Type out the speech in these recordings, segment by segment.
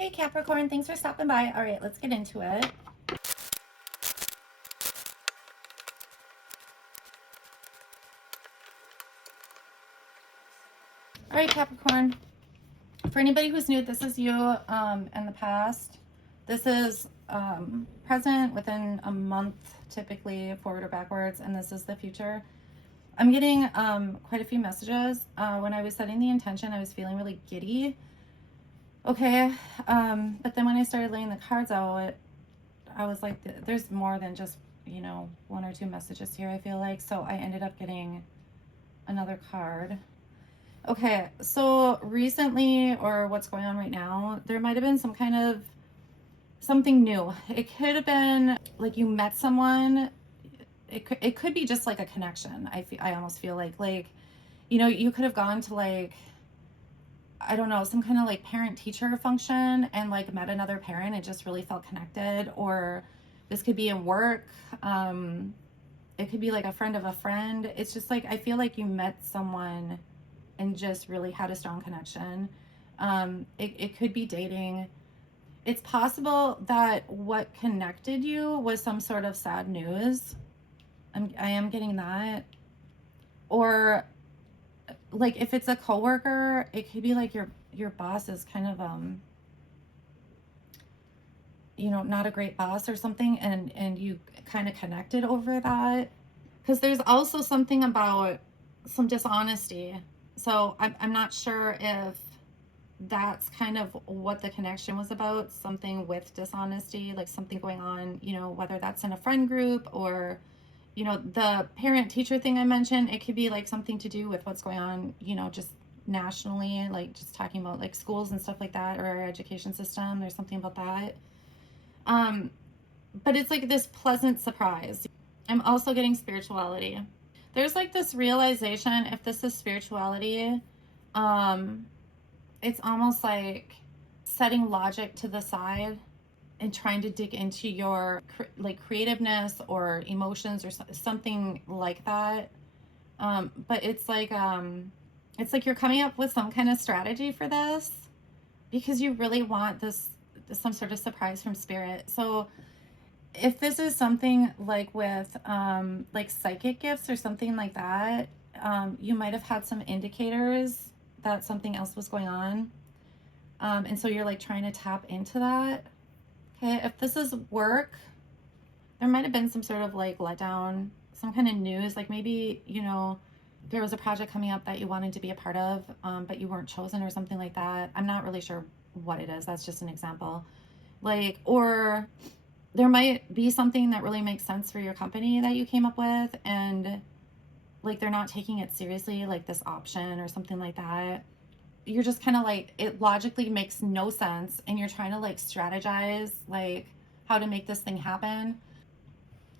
Hey Capricorn, thanks for stopping by. All right, let's get into it. All right, Capricorn. For anybody who's new, this is you in the past. This is present within a month, typically forward or backwards, and this is the future. I'm getting quite a few messages. When I was setting the intention, I was feeling really giddy. Okay, but then when I started laying the cards out, I was like, there's more than just, one or two messages here, I feel like. So I ended up getting another card. Okay, so recently, or what's going on right now, there might have been some kind of something new. It could have been like you met someone. It could be just like a connection. I almost feel like, you could have gone to like, I don't know, some kind of like parent teacher function and like met another parent and just really felt connected. Or this could be in work. It could be like a friend of a friend. It's just like, I feel like you met someone and just really had a strong connection. It could be dating. It's possible that what connected you was some sort of sad news. I am getting that. Or like if it's a coworker, it could be like your boss is kind of not a great boss or something, and you kind of connected over that. Because there's also something about some dishonesty. So I'm not sure if that's kind of what the connection was about, something with dishonesty, like something going on, whether that's in a friend group or, the parent teacher thing I mentioned. It could be like something to do with what's going on, just nationally, like just talking about like schools and stuff like that, or our education system. There's something about that. But it's like this pleasant surprise. I'm also getting spirituality. There's like this realization, if this is spirituality, it's almost like setting logic to the side and trying to dig into your like creativeness or emotions or something like that. But it's like you're coming up with some kind of strategy for this because you really want some sort of surprise from spirit. So if this is something like with like psychic gifts or something like that, you might have had some indicators that something else was going on. And so you're like trying to tap into that. Okay, if this is work, there might have been some sort of like letdown, some kind of news, like maybe, there was a project coming up that you wanted to be a part of, but you weren't chosen or something like that. I'm not really sure what it is. That's just an example. Like, or there might be something that really makes sense for your company that you came up with, and like they're not taking it seriously, like this option or something like that. You're just kind of like, it logically makes no sense, and you're trying to like strategize like how to make this thing happen.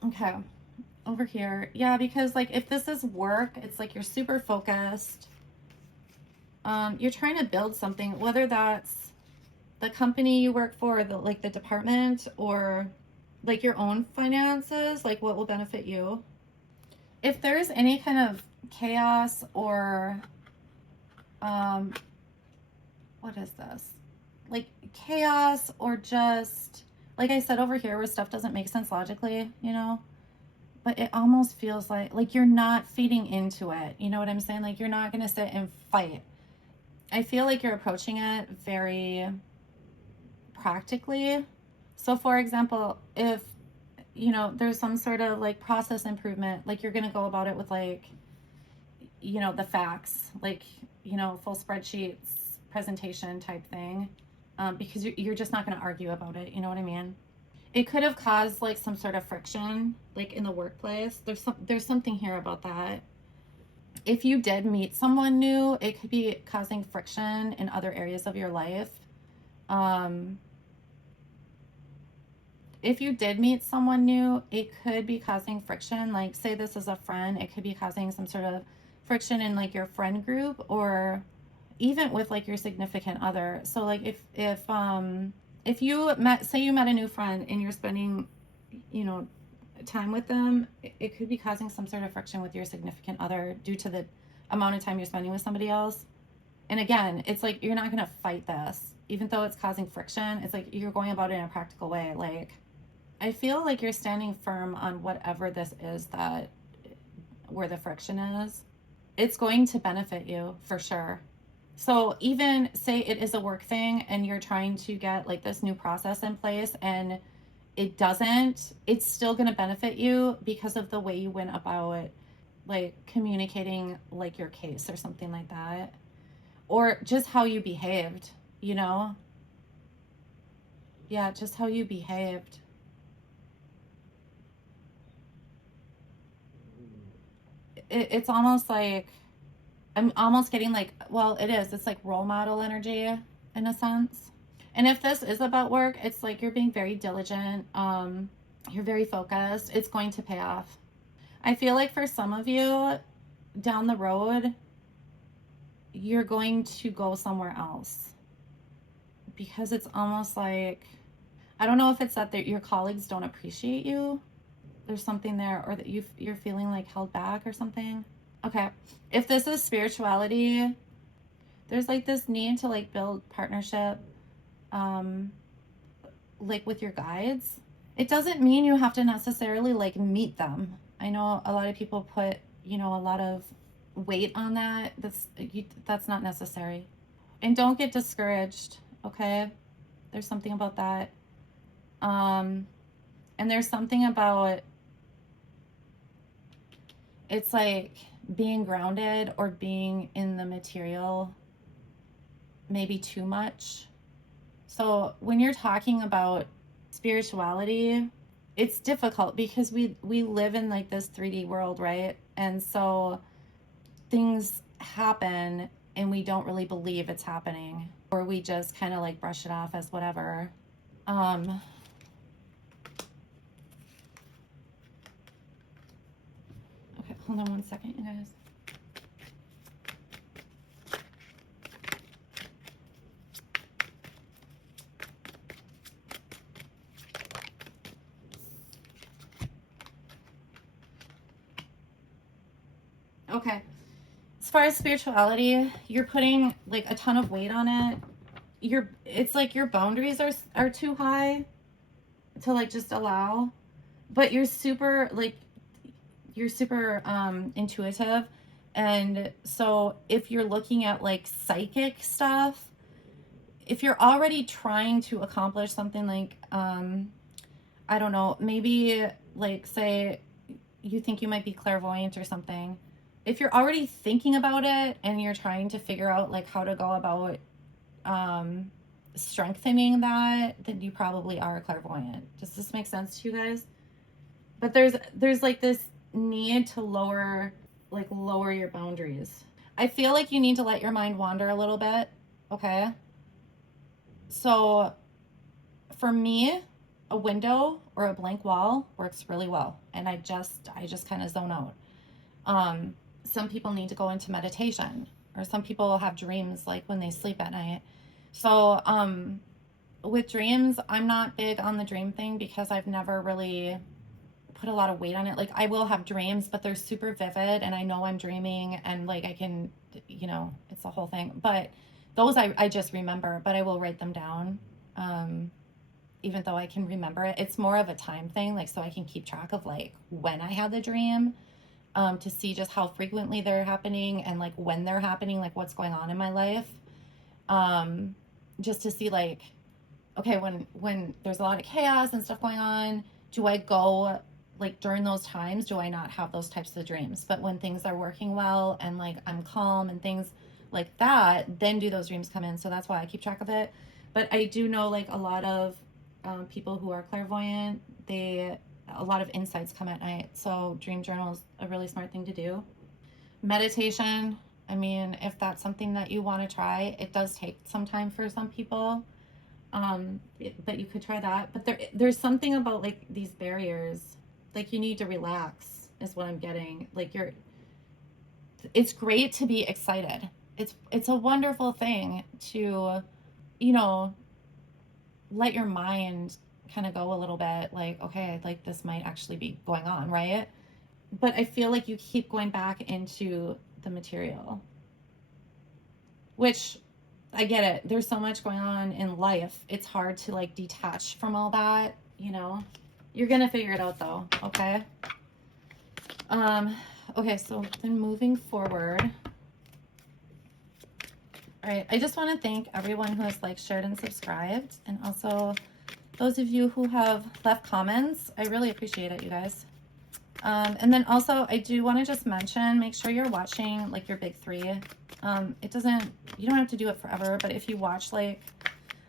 Okay, over here, yeah, because like if this is work, it's like you're super focused. You're trying to build something, whether that's the company you work for, the department, or like your own finances, like what will benefit you. If there's any kind of chaos or what is this? Like chaos, or just like I said over here where stuff doesn't make sense logically, but it almost feels like you're not feeding into it. You know what I'm saying? Like you're not going to sit and fight. I feel like you're approaching it very practically. So for example, if there's some sort of like process improvement, like you're going to go about it with like the facts, like full spreadsheets, presentation type thing, because you're just not going to argue about it. You know what I mean? It could have caused like some sort of friction, like in the workplace. There's something here about that. If you did meet someone new, it could be causing friction in other areas of your life. If you did meet someone new, it could be causing friction. Like say this is a friend, it could be causing some sort of friction in like your friend group, or even with like your significant other. So like if you met a new friend and you're spending time with them, it could be causing some sort of friction with your significant other due to the amount of time you're spending with somebody else. And again, it's like you're not going to fight this. even though it's causing friction, it's like you're going about it in a practical way. Like, I feel like you're standing firm on whatever this is that where the friction is. It's going to benefit you for sure. So even say it is a work thing and you're trying to get like this new process in place and it doesn't, it's still going to benefit you because of the way you went about like communicating like your case or something like that, or just how you behaved, you know? Yeah, just how you behaved. It's almost like I'm almost getting like, well, it is. It's like role model energy in a sense. And if this is about work, it's like you're being very diligent. You're very focused. It's going to pay off. I feel like for some of you down the road, you're going to go somewhere else because it's almost like, I don't know if it's that your colleagues don't appreciate you. There's something there, or that you're feeling like held back or something. Okay. If this is spirituality, there's like this need to like build partnership, like with your guides. It doesn't mean you have to necessarily like meet them. I know a lot of people put, you know, a lot of weight on that. That's not necessary. And don't get discouraged, okay? There's something about that. And there's something about, it's like being grounded or being in the material maybe too much. So when you're talking about spirituality, it's difficult because we live in like this 3D world, right? And so things happen and we don't really believe it's happening, or we just kind of like brush it off as whatever. Okay, hold on one second, you guys. Okay. As far as spirituality, you're putting like a ton of weight on it. It's like your boundaries are too high to like just allow, but you're super intuitive. And so if you're looking at like psychic stuff, if you're already trying to accomplish something like I don't know, maybe like say you think you might be clairvoyant or something. If you're already thinking about it and you're trying to figure out like how to go about strengthening that, then you probably are clairvoyant. Does this make sense to you guys? But there's like this need to lower your boundaries. I feel like you need to let your mind wander a little bit, okay? So for me, a window or a blank wall works really well, and I just kind of zone out. Some people need to go into meditation, or some people have dreams like when they sleep at night. So with dreams, I'm not big on the dream thing because I've never really put a lot of weight on it. Like I will have dreams, but they're super vivid and I know I'm dreaming and like I can, you know, it's the whole thing. But those I just remember, but I will write them down. Even though I can remember it, it's more of a time thing. Like, so I can keep track of like when I had the dream, to see just how frequently they're happening and like when they're happening, like what's going on in my life. Just to see like, okay, when there's a lot of chaos and stuff going on, do I go like during those times, do I not have those types of dreams? But when things are working well and like I'm calm and things like that, then do those dreams come in? So that's why I keep track of it. But I do know like a lot of people who are clairvoyant, a lot of insights come at night. So dream journal is a really smart thing to do. Meditation, I mean, if that's something that you want to try, it does take some time for some people. But you could try that. But there's something about like these barriers, like you need to relax is what I'm getting. Like it's great to be excited. It's a wonderful thing to, you know, let your mind kind of go a little bit like, okay, like this might actually be going on, right? But I feel like you keep going back into the material, which I get it. There's so much going on in life. It's hard to like detach from all that, you know. You're gonna figure it out though, okay? Okay, so then moving forward. All right, I just want to thank everyone who has like shared and subscribed, and also those of you who have left comments. I really appreciate it, you guys. And then also I do want to just mention, make sure you're watching like your big three. It doesn't, you don't have to do it forever, but if you watch like,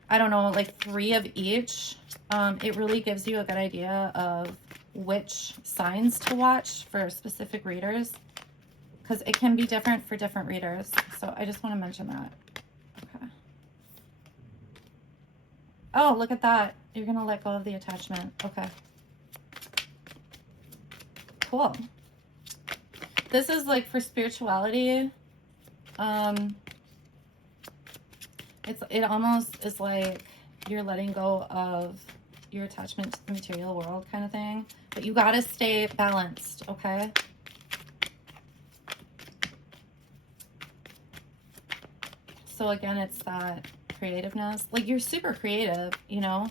I don't know, like 3 of each, it really gives you a good idea of which signs to watch for specific readers, because it can be different for different readers. So I just want to mention that. Okay. Oh, look at that. You're going to let go of the attachment. Okay. Cool. This is like for spirituality. It almost is like you're letting go of your attachment to the material world kind of thing, but you got to stay balanced, okay? So again, it's that creativeness. Like you're super creative, you know?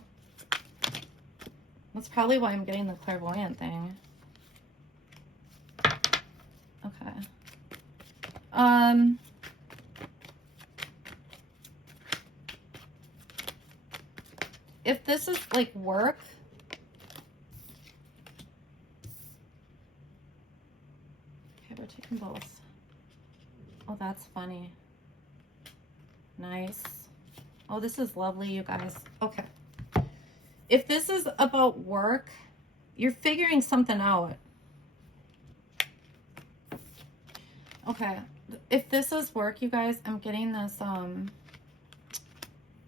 That's probably why I'm getting the clairvoyant thing. Okay. If this is like work, okay, we're taking both. Oh, that's funny. Nice. Oh, this is lovely, you guys. Okay. If this is about work, you're figuring something out. Okay. If this is work, you guys, I'm getting this,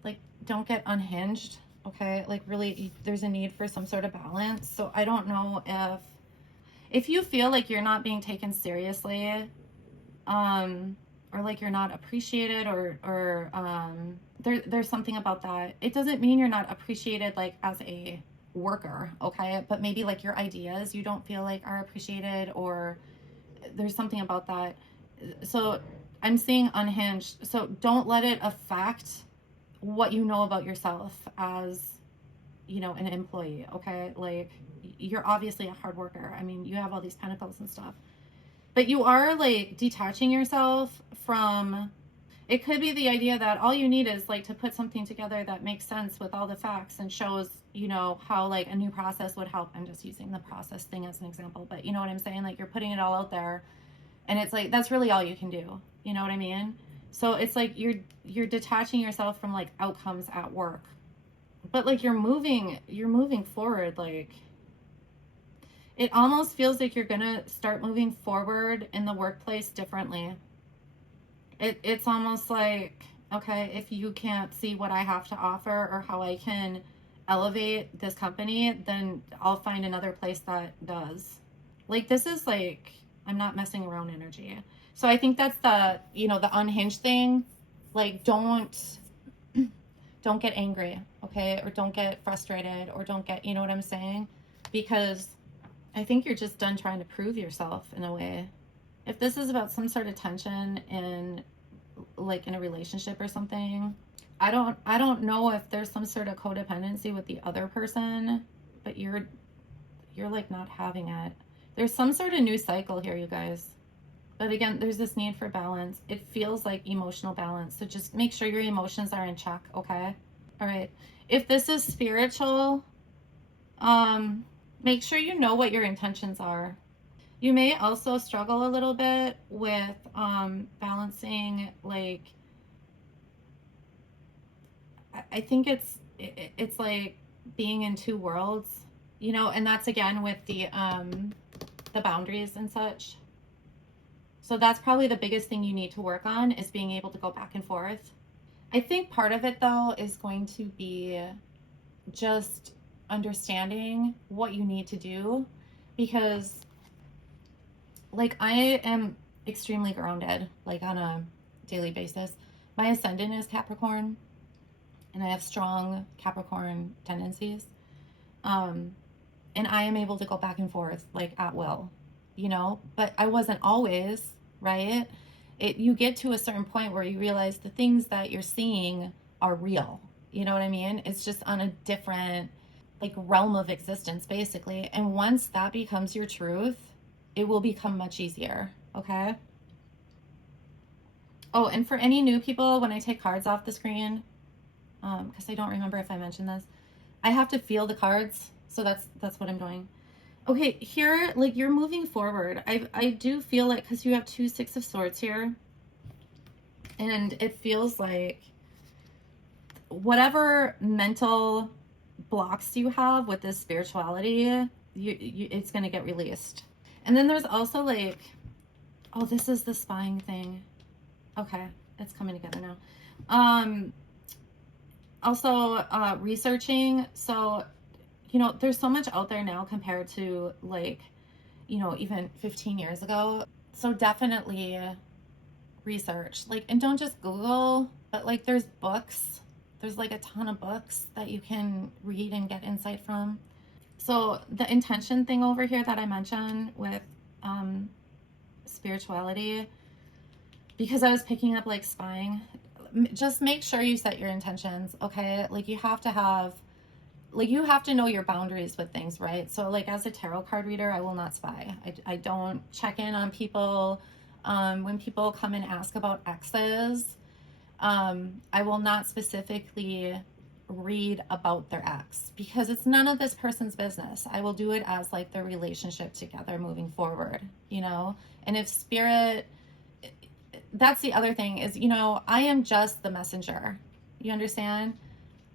like, don't get unhinged. Okay. Like really, there's a need for some sort of balance. So I don't know if you feel like you're not being taken seriously, or like you're not appreciated, or there's something about that. It doesn't mean you're not appreciated like as a worker, okay? But maybe like your ideas you don't feel like are appreciated, or there's something about that. So I'm seeing unhinged. So don't let it affect what you know about yourself as, you know, an employee, okay? Like you're obviously a hard worker. I mean, you have all these pentacles and stuff. But you are like detaching yourself from, it could be the idea that all you need is like to put something together that makes sense with all the facts and shows, you know, how like a new process would help. I'm just using the process thing as an example, but you know what I'm saying? Like you're putting it all out there, and it's like, that's really all you can do. You know what I mean? So it's like you're detaching yourself from like outcomes at work, but like you're moving forward. Like it almost feels like you're gonna start moving forward in the workplace differently. It's almost like, okay, if you can't see what I have to offer or how I can elevate this company, then I'll find another place that does. Like this is like, I'm not messing around energy. So I think that's the, you know, the unhinged thing. Like don't get angry, okay? Or don't get frustrated, or don't get, you know what I'm saying? Because I think you're just done trying to prove yourself in a way. If this is about some sort of tension in like in a relationship or something, I don't know if there's some sort of codependency with the other person, but you're like not having it. There's some sort of new cycle here, you guys. But again, there's this need for balance. It feels like emotional balance. So just make sure your emotions are in check, okay? All right. If this is spiritual, make sure you know what your intentions are. You may also struggle a little bit with balancing, like, I think it's like being in 2 worlds, you know, and that's again with the boundaries and such. So that's probably the biggest thing you need to work on, is being able to go back and forth. I think part of it though is going to be just understanding what you need to do, because like I am extremely grounded, like on a daily basis. My ascendant is Capricorn, and I have strong Capricorn tendencies. And I am able to go back and forth like at will, you know, but I wasn't always, right? You get to a certain point where you realize the things that you're seeing are real. You know what I mean? It's just on a different like realm of existence basically. And once that becomes your truth, it will become much easier. Okay? Oh, and for any new people, when I take cards off the screen, because I don't remember if I mentioned this, I have to feel the cards. So that's what I'm doing. Okay, here, like you're moving forward. I do feel like, because you have 2 6 of Swords here, and it feels like whatever mental blocks you have with this spirituality, it's going to get released. And then there's also like, oh, this is the spying thing. Okay, it's coming together now. Also, researching. So, you know, there's so much out there now compared to like, you know, even 15 years ago. So definitely research, like, and don't just Google, but like there's books. There's like a ton of books that you can read and get insight from. So the intention thing over here that I mentioned with spirituality, because I was picking up like spying, just make sure you set your intentions, okay? Like you have to know your boundaries with things, right? So like as a tarot card reader, I will not spy. I don't check in on people. When people come and ask about exes, I will not specifically read about their ex because it's none of this person's business. I will do it as like their relationship together moving forward, you know? And if spirit, that's the other thing is, you know, I am just the messenger. You understand?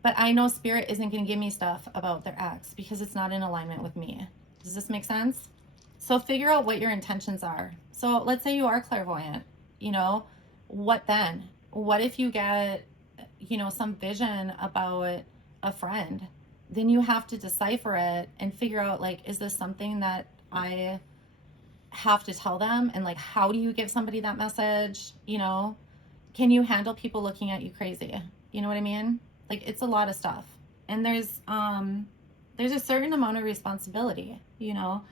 But I know spirit isn't going to give me stuff about their ex because it's not in alignment with me. Does this make sense? So figure out what your intentions are. So let's say you are clairvoyant, you know, what then? What if you get, you know, some vision about a friend? Then you have to decipher it and figure out, like, is this something that I have to tell them? And like, how do you give somebody that message? You know, can you handle people looking at you crazy? You know what I mean? Like, it's a lot of stuff. And there's a certain amount of responsibility, you know?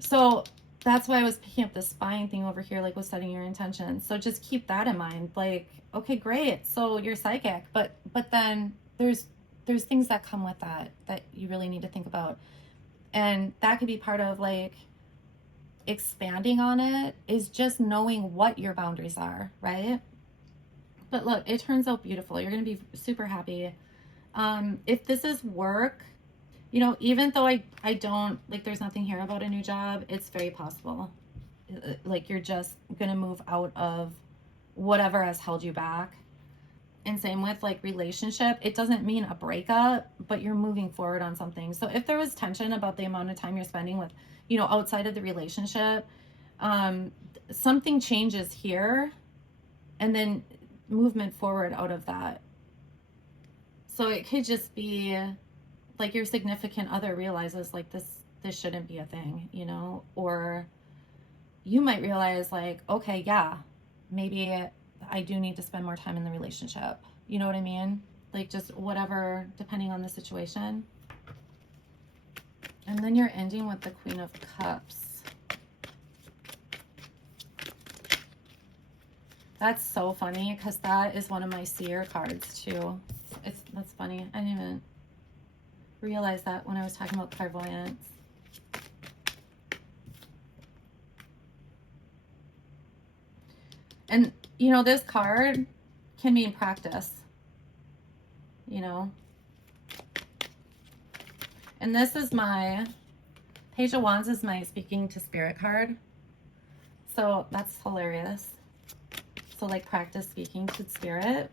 So that's why I was picking up this spying thing over here, like with setting your intentions. So just keep that in mind. Like, okay, great. So you're psychic, but then there's things that come with that you really need to think about. And that could be part of like expanding on it, is just knowing what your boundaries are, right? But look, it turns out beautiful. You're going to be super happy. If this is work, you know, even though I don't, like, there's nothing here about a new job, it's very possible. Like, you're just going to move out of whatever has held you back. And same with, like, relationship. It doesn't mean a breakup, but you're moving forward on something. So if there was tension about the amount of time you're spending with, you know, outside of the relationship, something changes here, and then movement forward out of that. So it could just be like your significant other realizes like this shouldn't be a thing, you know, or you might realize like, okay, yeah, maybe I do need to spend more time in the relationship. You know what I mean? Like just whatever, depending on the situation. And then you're ending with the Queen of Cups. That's so funny because that is one of my seer cards too. That's funny. I didn't even realize that when I was talking about clairvoyance. And you know, this card can be in practice, you know. And this is my Page of Wands, is my speaking to spirit card. So that's hilarious. So like practice speaking to spirit.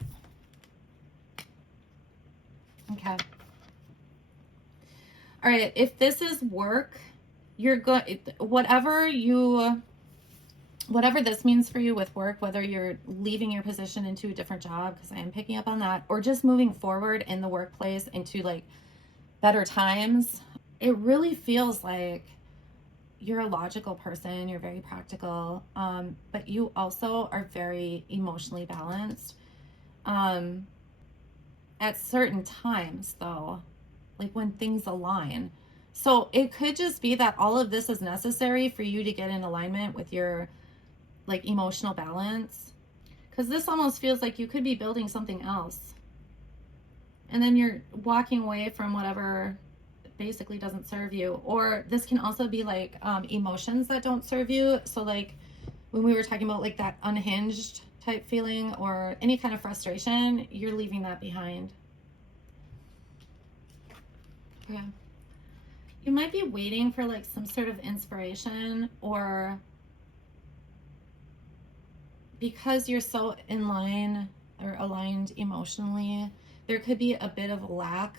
Okay. All right. If this is work, you're going, whatever this means for you with work, whether you're leaving your position into a different job, because I am picking up on that, or just moving forward in the workplace into like better times, it really feels like you're a logical person, you're very practical, but you also are very emotionally balanced. At certain times though, like when things align. So it could just be that all of this is necessary for you to get in alignment with your like emotional balance. Because this almost feels like you could be building something else. And then you're walking away from whatever basically doesn't serve you. Or this can also be like emotions that don't serve you. So like when we were talking about like that unhinged type feeling or any kind of frustration, you're leaving that behind. Okay. You might be waiting for like some sort of inspiration, or because you're so in line or aligned emotionally, there could be a bit of a lack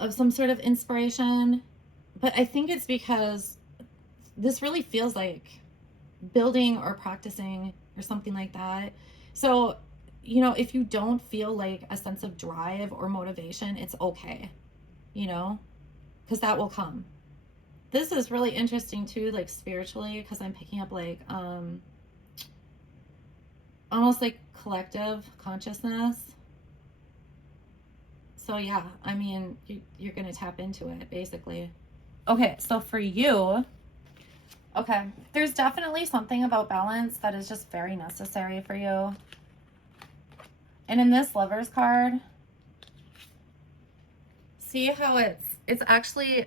of some sort of inspiration. But I think it's because this really feels like building or practicing or something like that. So, you know, if you don't feel like a sense of drive or motivation, it's okay, you know, because that will come. This is really interesting too, like spiritually, because I'm picking up like almost like collective consciousness. So yeah, I mean, you're gonna tap into it basically. Okay, so for you, okay, there's definitely something about balance that is just very necessary for you. And in this Lovers card, see how it's actually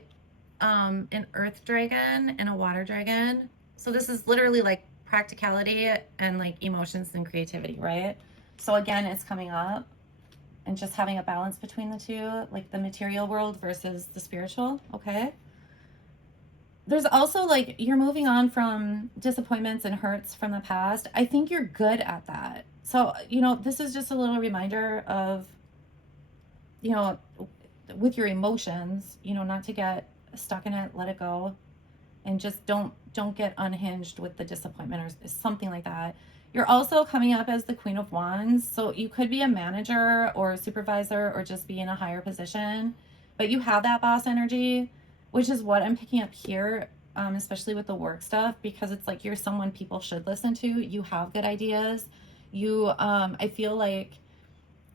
an earth dragon and a water dragon. So this is literally like practicality and like emotions and creativity, right? So again, it's coming up and just having a balance between the two, like the material world versus the spiritual, okay? There's also like you're moving on from disappointments and hurts from the past. I think you're good at that. So, you know, this is just a little reminder of, you know, with your emotions, you know, not to get stuck in it, let it go, and just don't get unhinged with the disappointment or something like that. You're also coming up as the Queen of Wands, so you could be a manager or a supervisor or just be in a higher position, but you have that boss energy, which is what I'm picking up here, especially with the work stuff, because it's like you're someone people should listen to. You have good ideas. You, I feel like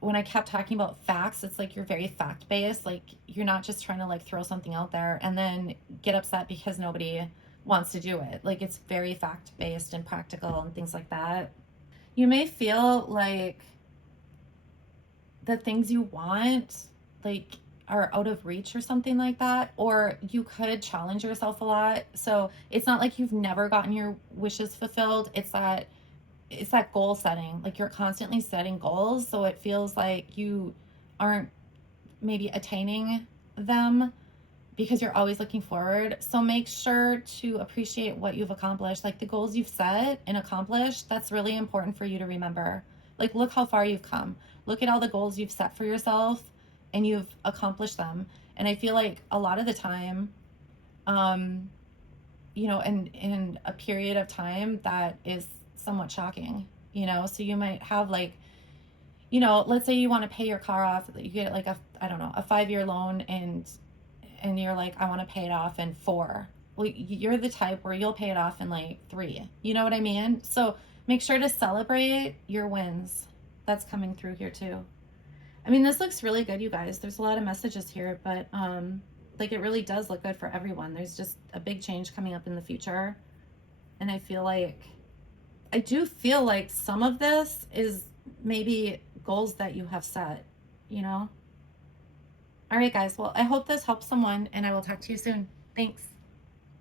when I kept talking about facts, it's like you're very fact based. Like you're not just trying to like throw something out there and then get upset because nobody wants to do it. Like it's very fact based and practical and things like that. You may feel like the things you want like are out of reach or something like that, or you could challenge yourself a lot. So it's not like you've never gotten your wishes fulfilled. It's that goal setting. Like you're constantly setting goals, so it feels like you aren't maybe attaining them because you're always looking forward. So make sure to appreciate what you've accomplished, like the goals you've set and accomplished. That's really important for you to remember. Like look how far you've come. Look at all the goals you've set for yourself and you've accomplished them. And I feel like a lot of the time, you know, in a period of time that is somewhat shocking, you know. So you might have like, you know, let's say you want to pay your car off, you get like a, I don't know, a 5-year loan, and you're like, I want to pay it off in 4. Well, you're the type where you'll pay it off in like 3. You know what I mean? So make sure to celebrate your wins. That's coming through here too. I mean, this looks really good, you guys. There's a lot of messages here, but like it really does look good for everyone. There's just a big change coming up in the future. And I do feel like some of this is maybe goals that you have set, you know? All right, guys. Well, I hope this helps someone, and I will talk to you soon. Thanks.